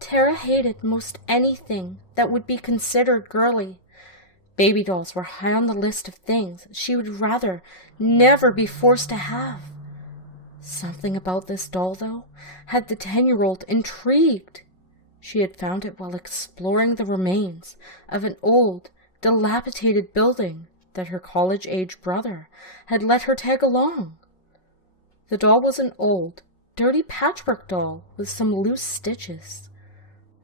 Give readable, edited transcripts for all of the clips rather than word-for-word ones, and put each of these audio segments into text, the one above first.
Terra hated most anything that would be considered girly. Baby dolls were high on the list of things she would rather never be forced to have. Something about this doll, though, had the 10-year-old intrigued. She had found it while exploring the remains of an old, dilapidated building that her college-age brother had let her tag along. The doll was an old, dirty patchwork doll with some loose stitches.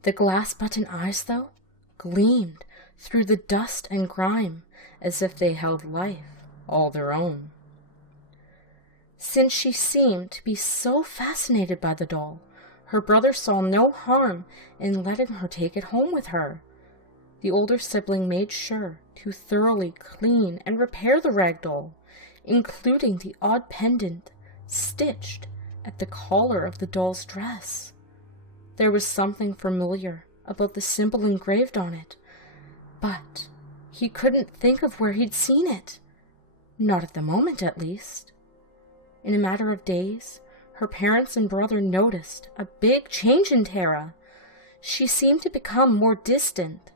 The glass button eyes, though, gleamed through the dust and grime as if they held life all their own. Since she seemed to be so fascinated by the doll, her brother saw no harm in letting her take it home with her. The older sibling made sure to thoroughly clean and repair the rag doll, including the odd pendant stitched at the collar of the doll's dress. There was something familiar about the symbol engraved on it, but he couldn't think of where he'd seen it. Not at the moment, at least. In a matter of days, her parents and brother noticed a big change in Terra. She seemed to become more distant,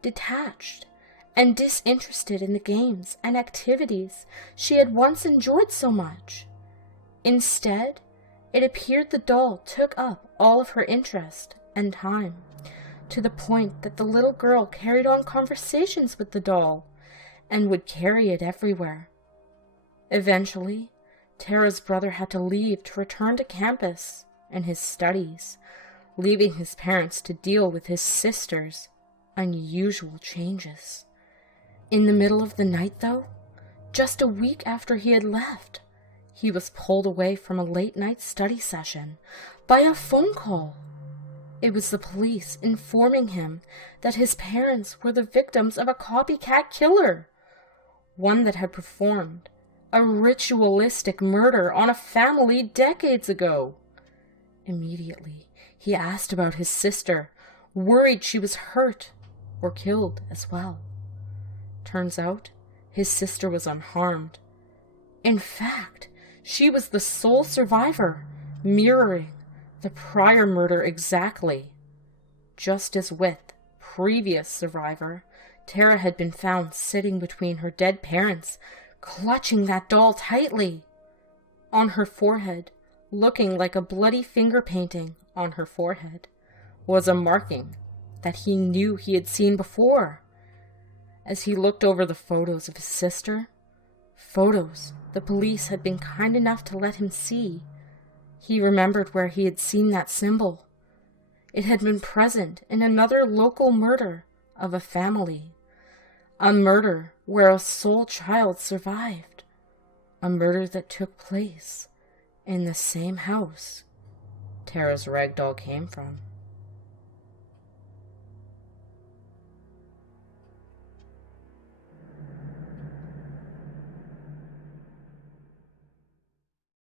detached, and disinterested in the games and activities she had once enjoyed so much. Instead, it appeared the doll took up all of her interest and time, to the point that the little girl carried on conversations with the doll and would carry it everywhere. Eventually, Terra's brother had to leave to return to campus and his studies, leaving his parents to deal with his sister's unusual changes. In the middle of the night, though, just a week after he had left, he was pulled away from a late-night study session by a phone call. It was the police informing him that his parents were the victims of a copycat killer, one that had performed a ritualistic murder on a family decades ago. Immediately, he asked about his sister, worried she was hurt or killed as well. Turns out, his sister was unharmed. In fact, she was the sole survivor, mirroring the prior murder exactly. Just as with previous survivor, Terra had been found sitting between her dead parents, clutching that doll tightly. On her forehead, looking like a bloody finger painting on her forehead, was a marking that he knew he had seen before. As he looked over the photos of his sister, photos the police had been kind enough to let him see, he remembered where he had seen that symbol. It had been present in another local murder of a family. A murder where a sole child survived. A murder that took place in the same house Terra's ragdoll came from.